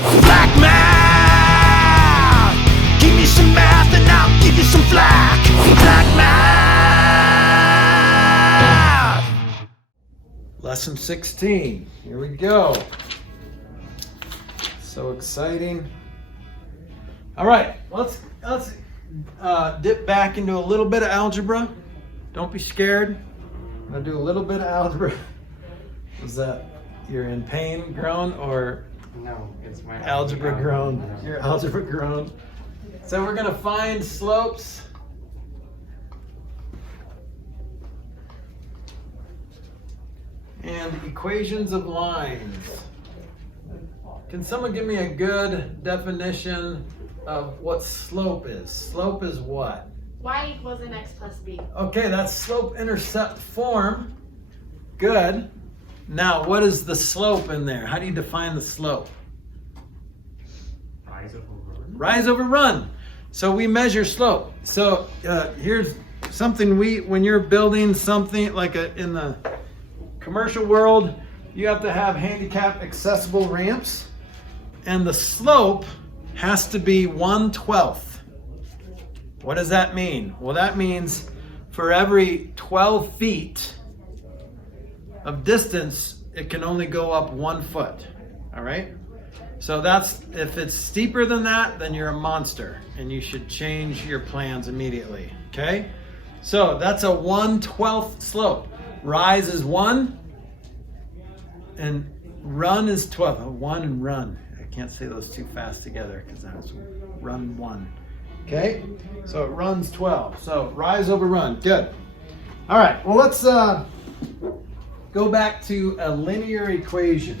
Flack math! Give me some math and I'll give you some flack. Flack math! Lesson 16. Here we go. So exciting. All right, let's dip back into a little bit of algebra. Don't be scared. I'm gonna do a little bit of algebra. Is that you're in pain, groan, or No, it's my algebra groan? No. Your algebra groan. So we're gonna find slopes. And equations of lines. Can someone give me a good definition of what slope is? Slope is what? Y equals mx plus b. Okay, that's slope-intercept form. Good. Now, what is the slope in there? How do you define the slope? Rise over run. Rise over run. So we measure slope. So here's something when you're building something like in the commercial world, you have to have handicap accessible ramps, and the slope has to be 1/12. What does that mean? Well, that means for every 12 feet of distance, it can only go up 1 foot. All right? So that's, if it's steeper than that, then you're a monster and you should change your plans immediately. Okay? So that's a 1/12 slope. Rise is 1 and run is 12. 1 and run. I can't say those too fast together because that's run 1. Okay? So it runs 12. So rise over run. Good. All right. Well, let's go back to a linear equation.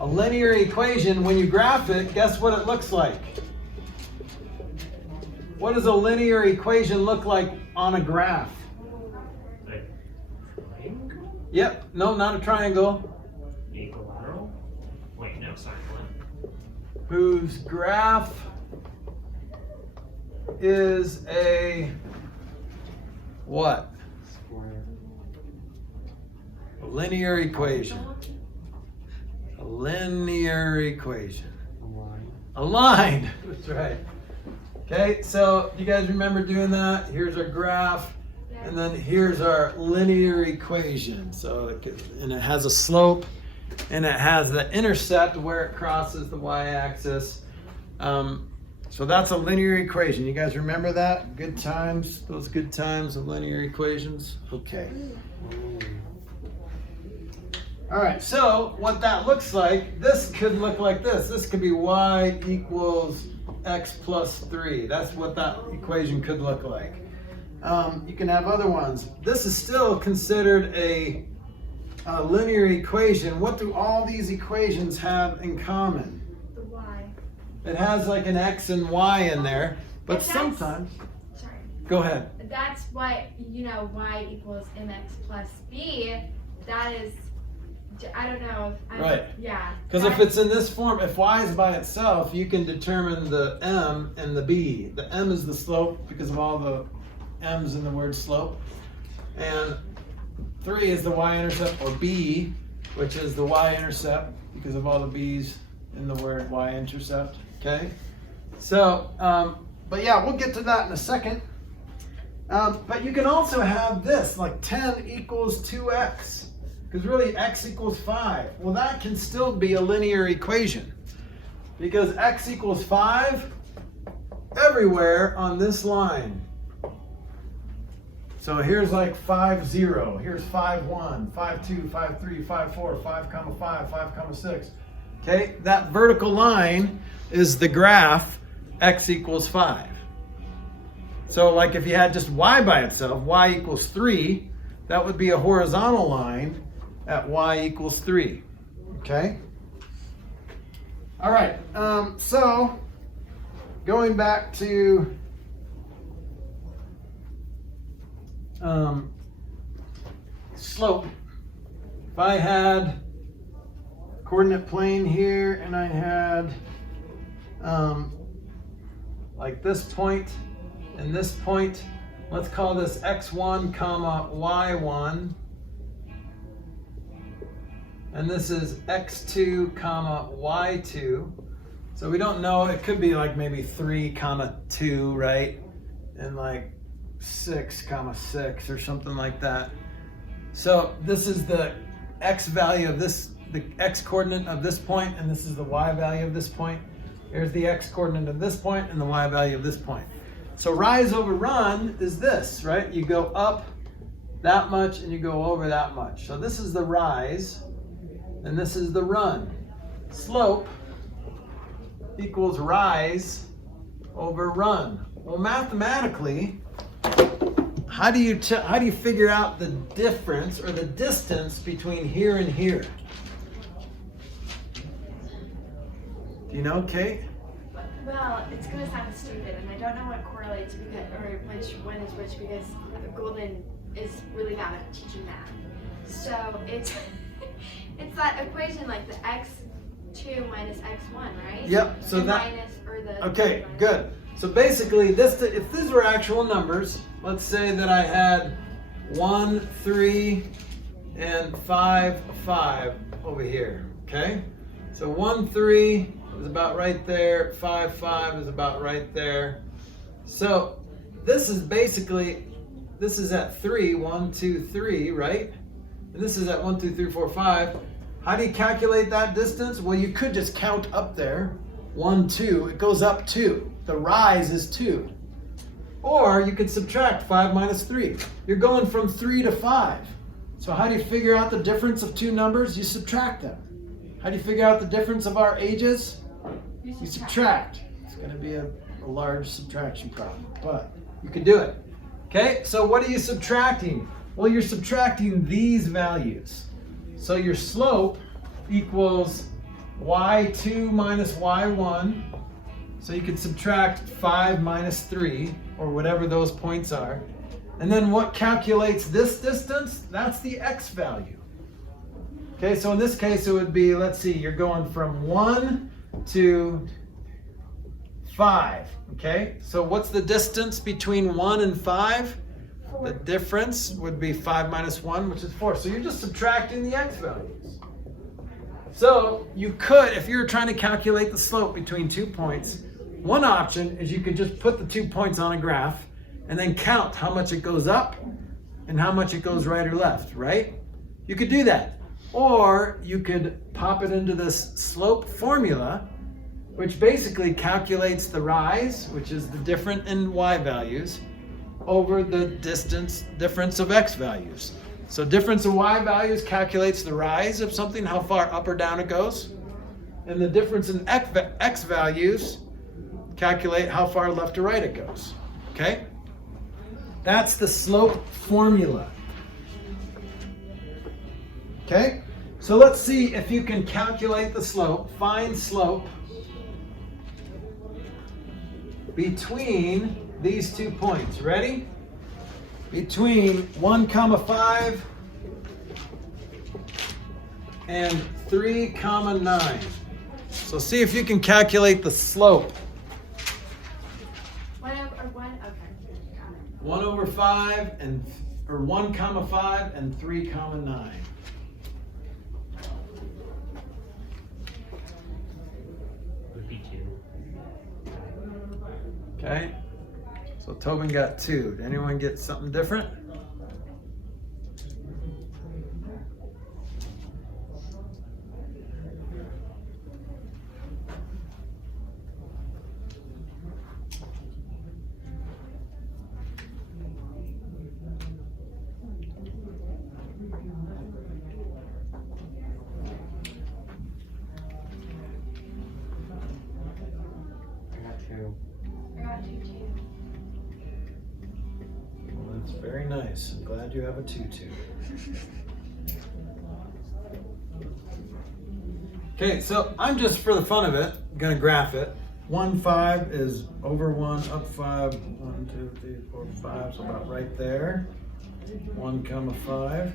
A linear equation, when you graph it, guess what it looks like? What does a linear equation look like on a graph? Like triangle? Yep. No, not a triangle. Equilateral? Wait, no, sorry. What? Whose graph is a what? Square. A linear equation. A linear equation. A line. A line. That's right. Okay, so you guys remember doing that? Here's our graph, and then here's our linear equation. So, and it has a slope, and it has the intercept where it crosses the y-axis. So that's a linear equation. You guys remember that? Good times, those good times of linear equations? Okay. All right, so what that looks like, this could look like this. This could be y equals x plus 3. That's what that equation could look like. You can have other ones. This is still considered a linear equation. What do all these equations have in common? The y. It has like an x and y in there, but If that's- sometimes, Sorry. go ahead. That's what, y equals mx plus b. That is, I don't know. Right. Yeah. Because if it's in this form, if y is by itself, you can determine the m and the b. The m is the slope because of all the m's in the word slope. And 3 is the y-intercept, or b, which is the y-intercept because of all the b's in the word y-intercept. Okay? So, but yeah, we'll get to that in a second. But you can also have this, like 10 equals 2x. Because really x equals 5. Well, that can still be a linear equation. Because x equals 5 everywhere on this line. So here's like 5, 0. Here's 5, 1, 5, 2, 5, 3, 5, 4, 5, 5, 5, 6. Okay, that vertical line is the graph x equals 5. So like if you had just y by itself, y equals 3, that would be a horizontal line at y equals 3. Okay? All right, so going back to slope, if I had coordinate plane here and I had like this point and this point, let's call this x1 comma y1, and this is x2 comma y2. So we don't know, it could be like maybe 3 comma 2, right? And like 6 comma 6 or something like that. So this is the x value of this, the x coordinate of this point, and this is the y value of this point. Here's the x coordinate of this point and the y value of this point. So rise over run is this, right? You go up that much and you go over that much. So this is the rise and this is the run. Slope equals rise over run. Well, mathematically, how do you figure out the difference or the distance between here and here? Do you know, Kate? Well, it's gonna sound stupid, and I don't know what correlates because, or which one is which, because Golden is really bad at teaching math. So it's it's that equation like the x2 minus x1, right? Yep. So and that. minus, or the Okay. Good. So basically, if these were actual numbers, let's say that I had 1, 3, and 5, 5 over here. Okay. So 1, 3 is about right there. 5, 5 is about right there. So this is basically, this is at 3, 1, 2, 3, right? And this is at 1, 2, 3, 4, 5. How do you calculate that distance? Well, you could just count up there. 1, 2, it goes up 2. The rise is 2. Or you could subtract 5 minus 3. You're going from 3 to 5. So how do you figure out the difference of two numbers? You subtract them. How do you figure out the difference of our ages? You subtract. It's going to be a large subtraction problem, but you can do it. Okay, so what are you subtracting? Well, you're subtracting these values. So your slope equals y2 minus y1. So you can subtract 5 minus 3, or whatever those points are. And then what calculates this distance? That's the x value. Okay, so in this case it would be, let's see, you're going from 1 to 5. Okay, so what's the distance between 1 and 5? 4. The difference would be 5 minus 1, which is 4. So you're just subtracting the x values. So you could, if you're trying to calculate the slope between 2 points, one option is you could just put the 2 points on a graph and then count how much it goes up and how much it goes right or left, right? You could do that. Or you could pop it into this slope formula, which basically calculates the rise, which is the difference in y values, over the difference of x values. So difference of y values calculates the rise of something, how far up or down it goes. And the difference in x values calculate how far left or right it goes. Okay? That's the slope formula. Okay? So let's see if you can calculate the slope, find slope between these 2 points. Ready? Between 1 comma 5 and 3 comma 9. So see if you can calculate the slope. 1 over 1. Okay, got it. 1 over 5 and, or 1 comma 5 and 3 comma 9. Would be 2. Okay, so Tobin got 2. Did anyone get something different? I got 2. I got 2 too. Well, that's very nice. I'm glad you have a 2-2. Okay, so I'm just, for the fun of it, gonna graph it. 1, 5 is over 1, up 5, 1, 2, 3, 4, 5, so about right there. 1 comma 5.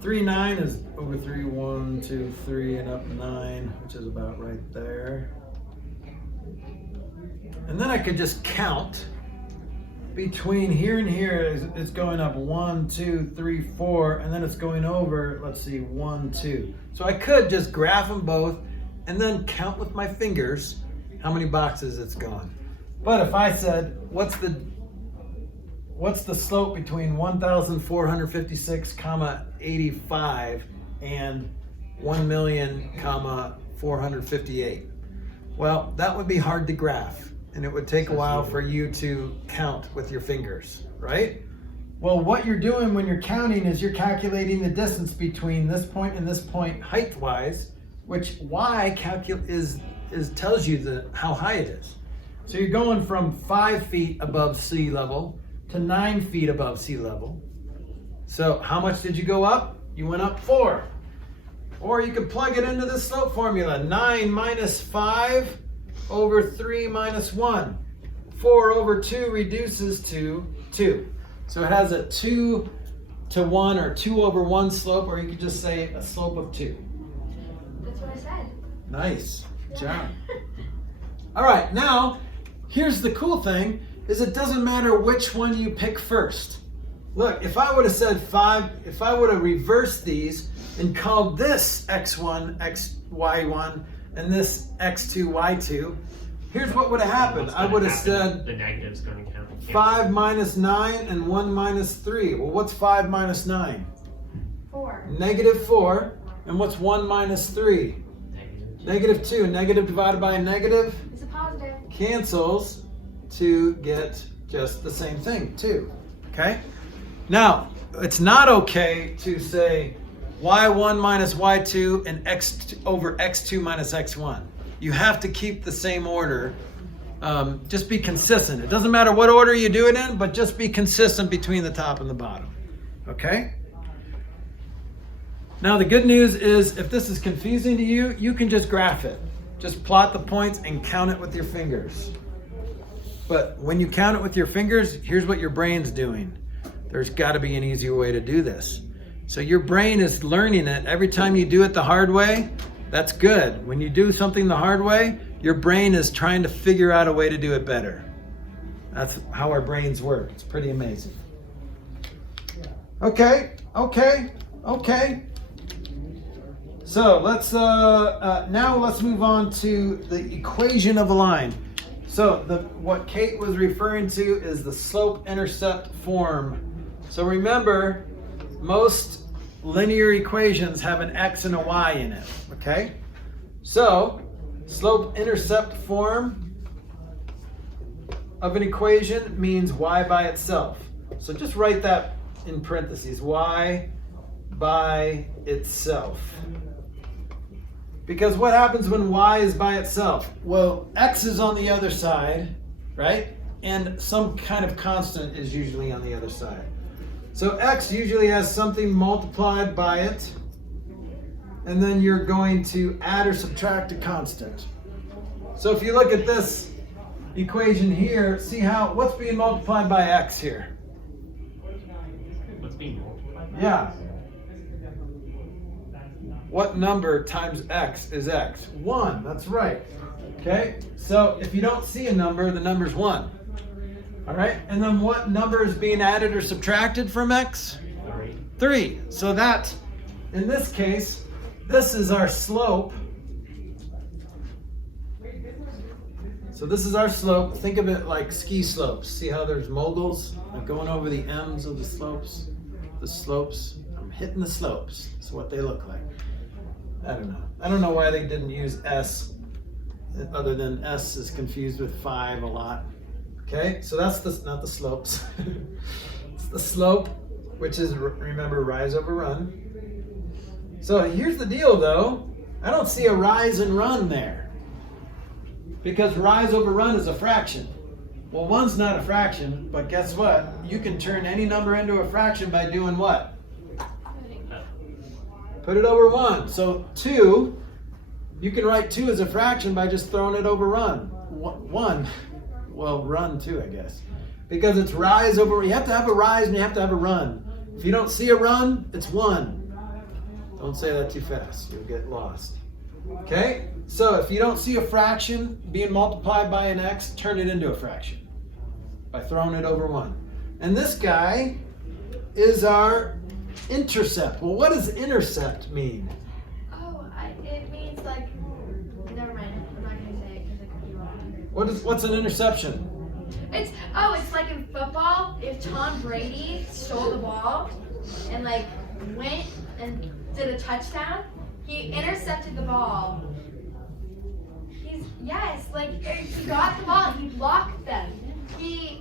3, 9 is over 3, 1, 2, 3, and up 9, which is about right there. And then I could just count between here and here. It's going up 1, 2, 3, 4, and then it's going over, let's see, 1, 2. So I could just graph them both and then count with my fingers how many boxes it's going. But if I said, what's the slope between 1,456, 85 and 1,000,458? Well, that would be hard to graph, and it would take a while for you to count with your fingers, right? Well, what you're doing when you're counting is you're calculating the distance between this point and this point height-wise, which y tells you how high it is. So you're going from 5 feet above sea level to 9 feet above sea level. So how much did you go up? You went up 4. Or you could plug it into the slope formula. 9 minus 5 over 3 minus 1. 4 over 2 reduces to 2. So it has a 2 to 1 or 2 over 1 slope, or you could just say a slope of 2. That's what I said. Nice. Good job. All right, now, here's the cool thing, is it doesn't matter which one you pick first. Look, if I would have said 5, if I would have reversed these and called this x1, y1, and this x2, y2, here's what would have happened. I would have said the negative's going to count. 5 minus 9 and 1 minus 3. Well, what's 5 minus 9? 4. Negative 4. And what's 1 minus 3? Negative 2. Negative divided by a negative It's a positive. cancels to get just the same thing, 2. Okay? Now, it's not okay to say y1 minus y2 and x over x2 minus x1. You have to keep the same order. Just be consistent. It doesn't matter what order you do it in, but just be consistent between the top and the bottom. Okay? Now the good news is if this is confusing to you, you can just graph it. Just plot the points and count it with your fingers. But when you count it with your fingers, here's what your brain's doing. There's got to be an easier way to do this. So your brain is learning it. Every time you do it the hard way, that's good. When you do something the hard way, your brain is trying to figure out a way to do it better. That's how our brains work. It's pretty amazing. Okay. So let's now let's move on to the equation of a line. So what Kate was referring to is the slope-intercept form. So remember, most linear equations have an x and a y in it. Okay. So slope-intercept form of an equation means y by itself. So just write that in parentheses, y by itself. Because what happens when y is by itself? Well, x is on the other side, right? And some kind of constant is usually on the other side. So x usually has something multiplied by it, and then you're going to add or subtract a constant. So if you look at this equation here, see how, what's being multiplied by x here? What's being multiplied by? Yeah. What number times x is x? 1, that's right. Okay, so if you don't see a number, the number's 1. All right, and then what number is being added or subtracted from x? 3. So that, in this case, this is our slope. So this is our slope. Think of it like ski slopes. See how there's moguls? I'm going over the M's of the slopes. The slopes. I'm hitting the slopes. That's what they look like. I don't know. I don't know why they didn't use S, other than S is confused with 5 a lot. Okay, so that's not the slopes. It's the slope, which is, remember, rise over run. So here's the deal, though. I don't see a rise and run there. Because rise over run is a fraction. Well, 1's not a fraction, but guess what? You can turn any number into a fraction by doing what? Put it over 1. So 2, you can write 2 as a fraction by just throwing it over run. 1, well, run 2, I guess. Because it's rise over, you have to have a rise and you have to have a run. If you don't see a run, it's 1. Don't say that too fast, you'll get lost. Okay, so if you don't see a fraction being multiplied by an x, turn it into a fraction by throwing it over 1. And this guy is our intercept. Well, what does intercept mean? Oh, it means like, never mind. I'm not going to say it because it could be wrong. What's an interception? It's like in football, if Tom Brady stole the ball and like went and did a touchdown, he intercepted the ball. He got the ball and he blocked them.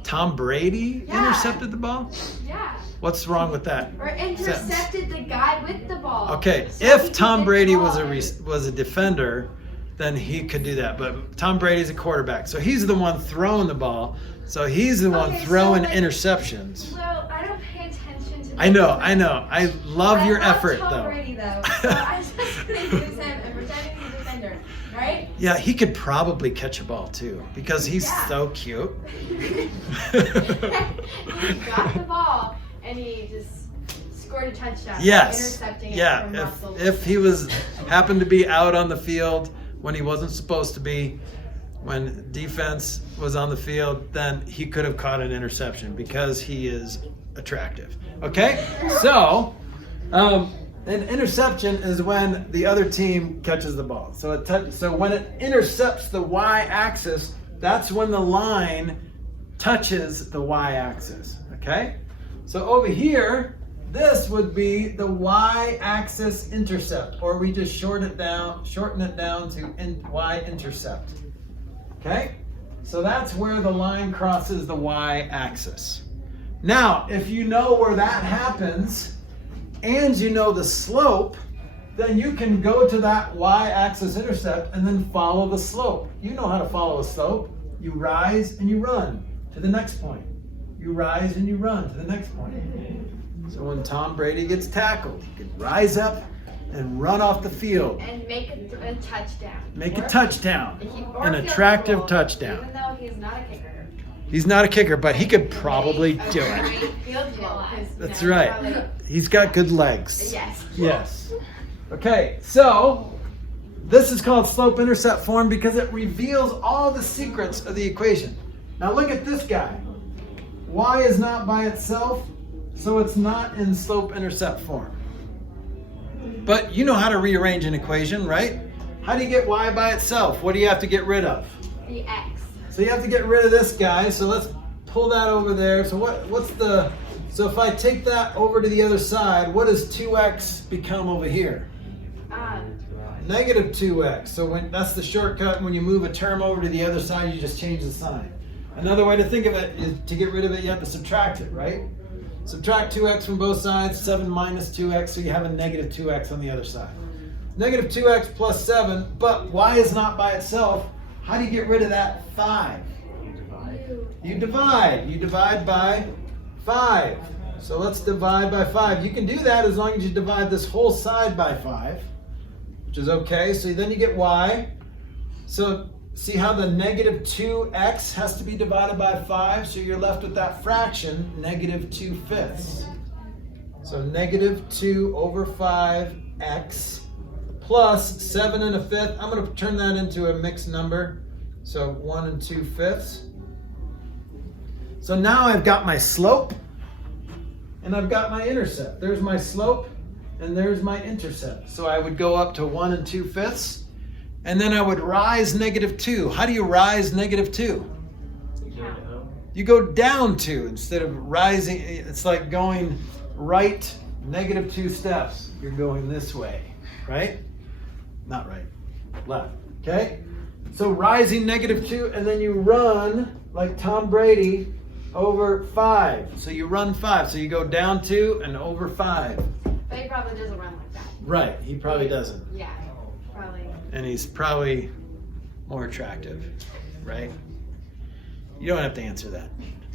Tom Brady Yeah. intercepted the ball? Yeah. What's wrong with that? Or intercepted the guy with the ball. Okay, So if he Tom could Brady get was a defender, then he could do that. But Tom Brady's a quarterback, so he's the one throwing the ball. So he's the one Okay, so, throwing like, interceptions. Well, I don't pay attention to. I know. I love your love effort, Tom though. Brady, though. So I just couldn't use him and pretending he's a defender, right? Yeah, he could probably catch a ball too because he's Yeah. so cute. He got the ball and he just scored a touchdown. Yes. Intercepting it Yeah. from Russell. If he happened to be out on the field when he wasn't supposed to be, when defense was on the field, then he could have caught an interception because he is attractive. Okay? So, an interception is when the other team catches the ball. So when it intercepts the y-axis, that's when the line touches the y-axis. Okay? So over here, this would be the y-axis intercept, or we just shorten it down to y-intercept. Okay? So that's where the line crosses the y-axis. Now, if you know where that happens, and you know the slope, then you can go to that y-axis intercept and then follow the slope. You know how to follow a slope. You rise and you run to the next point. You rise and you run to the next point. So when Tom Brady gets tackled, he can rise up and run off the field. And make a touchdown. Make a touchdown. Or An field attractive goal, touchdown. Even though he's not a kicker. He's not a kicker, but he could probably A do it. great field goal, 'cause, That's you know, right. probably- He's got good legs. Yes. Yes. Okay, so this is called slope-intercept form because it reveals all the secrets of the equation. Now look at this guy. Y is not by itself, so it's not in slope-intercept form. But you know how to rearrange an equation, right? How do you get y by itself? What do you have to get rid of? The X. So you have to get rid of this guy. So let's pull that over there. So so if I take that over to the other side, what does 2x become over here? Negative 2x. So that's the shortcut. When you move a term over to the other side, you just change the sign. Another way to think of it is to get rid of it, you have to subtract it, right? Subtract 2x from both sides, 7 minus 2x, so you have a negative 2x on the other side. Negative 2x plus 7, but y is not by itself. How do you get rid of that 5? You divide. You divide by 5. So let's divide by 5. You can do that as long as you divide this whole side by 5, which is okay. So then you get y. So see how the negative 2x has to be divided by 5? So you're left with that fraction, negative 2/5. So negative 2 over 5x plus 7 1/5. I'm going to turn that into a mixed number. So 1 2/5. So now I've got my slope and I've got my intercept. There's my slope and there's my intercept. So I would go up to 1 2/5 and then I would rise negative 2. How do you rise negative 2? You go down 2 instead of rising. It's like going right negative 2 steps. You're going this way, right? Not right, left, okay? So rising negative 2, and then you run like Tom Brady over 5. So you run 5. So you go down 2 and over 5. But he probably doesn't run like that. Right, he probably doesn't. Yeah, probably. And he's probably more attractive, right? You don't have to answer that.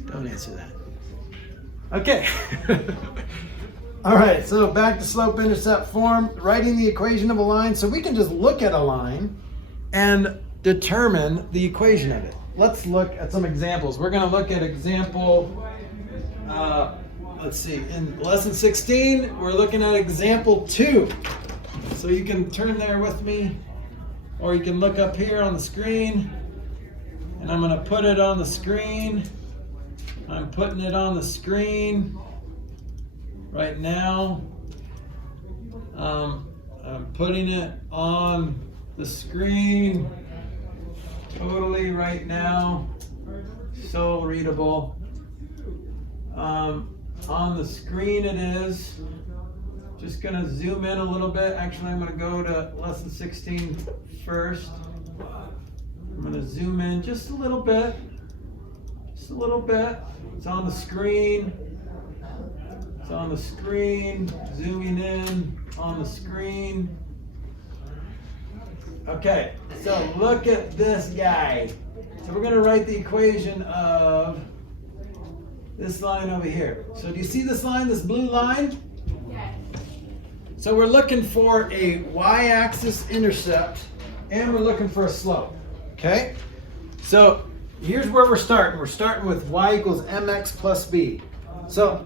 Don't answer that. Okay. All right, so back to slope-intercept form, writing the equation of a line. So we can just look at a line and determine the equation of it. Let's look at some examples. We're going to look at example, let's see, in lesson 16, we're looking at example 2. So you can turn there with me, or you can look up here on the screen, and I'm going to put it on the screen. I'm putting it on the screen right now. I'm putting it on the screen totally right now. So readable. On the screen it is. Just gonna zoom in a little bit. Actually, I'm gonna go to lesson 16 first. I'm gonna zoom in just a little bit. Just a little bit. It's on the screen. It's on the screen. Zooming in on the screen. Okay, so look at this guy. So we're going to write the equation of this line over here. So do you see this line, this blue line? Yes. So we're looking for a y-axis intercept and we're looking for a slope. Okay? So here's where we're starting. We're starting with y equals mx plus b. So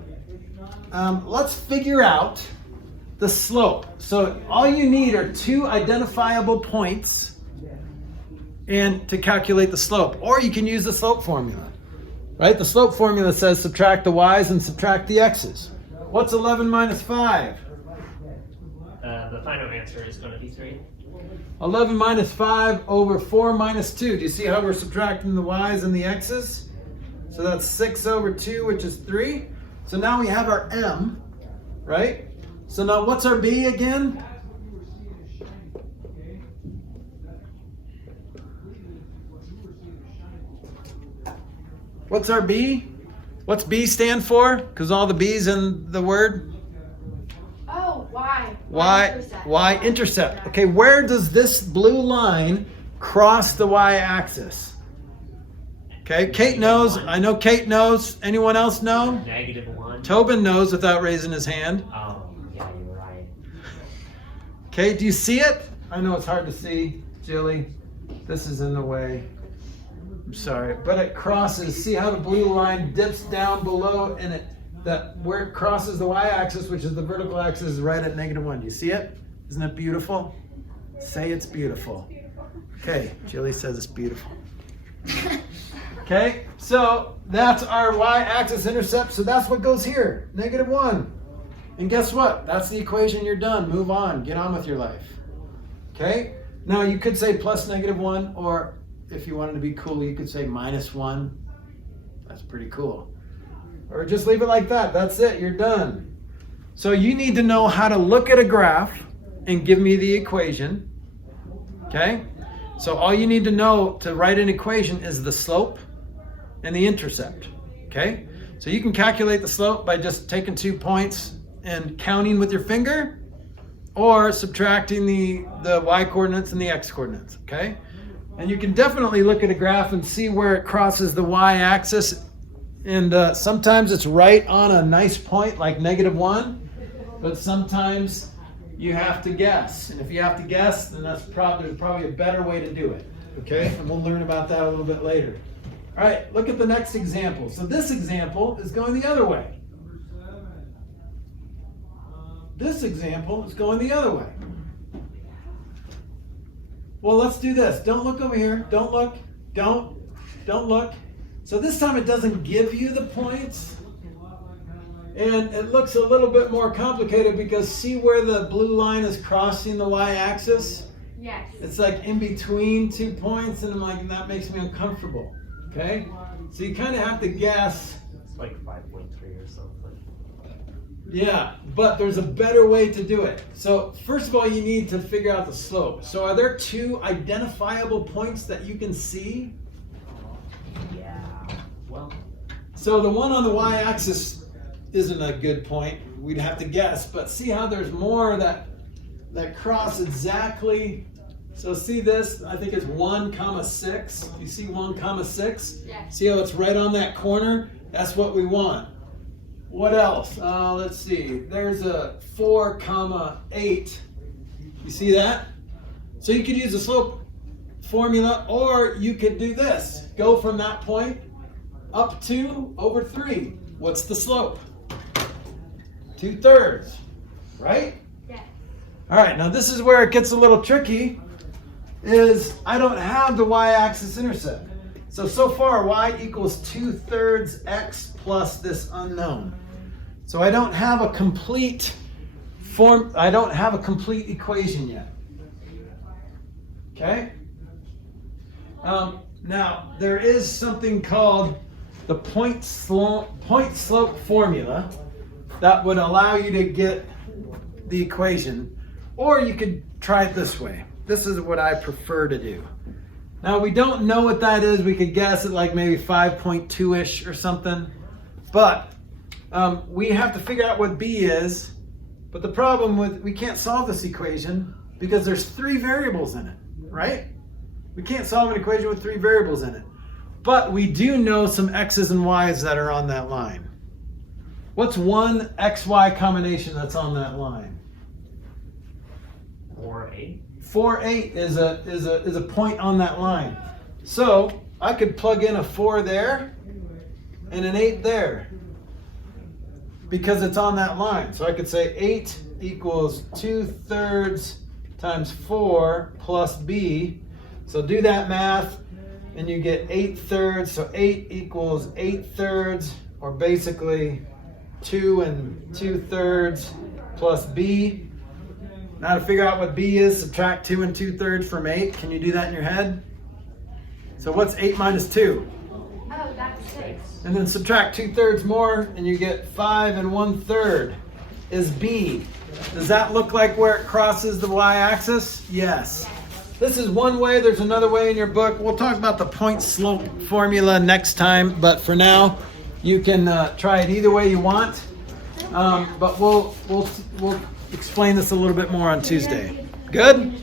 let's figure out the slope. So all you need are two identifiable points and to calculate the slope. Or you can use the slope formula. Right? The slope formula says subtract the y's and subtract the x's. What's 11 minus 5? The final answer is going to be 3. 11 minus 5 over 4 minus 2. Do you see how we're subtracting the y's and the x's? So that's 6 over 2, which is 3. So now we have our m, right? So now what's our b again? What's our b? What's b stand for? Because all the b's in the word? Oh, y. Y-intercept. Okay, where does this blue line cross the y-axis? Okay, Kate knows. I know Kate knows. Anyone else know? -1. Tobin knows without raising his hand. Oh, yeah, you're right. Okay, do you see it? I know it's hard to see, Jilly. This is in the way. I'm sorry, but it crosses. See how the blue line dips down below, and where it crosses the y-axis, which is the vertical axis, is right at -1. Do you see it? Isn't it beautiful? Say it's beautiful. Okay, Jilly says it's beautiful. Okay, so that's our y-axis intercept. So that's what goes here, -1. And guess what? That's the equation. You're done. Move on. Get on with your life. Okay. Now you could say plus -1, or if you wanted to be cool, you could say -1. That's pretty cool. Or just leave it like that. That's it. You're done. So you need to know how to look at a graph and give me the equation. Okay? So all you need to know to write an equation is the slope and the intercept. Okay? So you can calculate the slope by just taking 2 points and counting with your finger, or subtracting the y coordinates and the x coordinates. Okay? And you can definitely look at a graph and see where it crosses the y-axis. And sometimes it's right on a nice point like -1, but sometimes you have to guess. And if you have to guess, then there's probably a better way to do it. Okay? And we'll learn about that a little bit later. All right, look at the next example. So this example is going the other way. This example is going the other way. Well, let's do this. Don't look over here. Don't look. Don't look. So this time it doesn't give you the points. And it looks a little bit more complicated because see where the blue line is crossing the y-axis? Yes. It's like in between 2 points, and I'm like, that makes me uncomfortable. Okay? So you kind of have to guess. It's like 5.3 or something. Yeah, but there's a better way to do it. So first of all, you need to figure out the slope. So are there 2 identifiable points that you can see? Yeah. Well. So the one on the y-axis isn't a good point. We'd have to guess, but see how there's more that cross exactly. So see this, I think it's 1,6. You see 1,6? Yes. See how it's right on that corner? That's what we want. What else? Let's see. There's a 4,8. You see that? So you could use the slope formula, or you could do this. Go from that point up to over 3. What's the slope? 2/3, right? Yes. All right, now this is where it gets a little tricky, is I don't have the y-axis intercept. So far, y equals 2/3 x plus this unknown. So I don't have a complete equation yet. Okay? Now, there is something called the point slope formula that would allow you to get the equation, or you could try it this way. This is what I prefer to do. Now, we don't know what that is. We could guess at like maybe 5.2-ish or something, but we have to figure out what B is. But the problem with, we can't solve this equation because there's 3 variables in it, right? We can't solve an equation with 3 variables in it. But we do know some x's and y's that are on that line. What's one xy combination that's on that line? 4, 8. 4, 8 is a point on that line. So I could plug in a 4 there and an 8 there because it's on that line. So I could say 8 equals 2/3 times 4 plus b. So do that math and you get 8/3. So 8 equals 8/3, or basically 2 2/3 plus b. Now to figure out what b is, subtract 2 2/3 from 8. Can you do that in your head? So what's 8 minus 2? Oh, that's 6. And then subtract 2/3 more and you get 5 1/3 is b. Does that look like where it crosses the y-axis? Yes. This is one way. There's another way in your book. We'll talk about the point slope formula next time, but for now you can try it either way you want. But we'll explain this a little bit more on Tuesday. Good?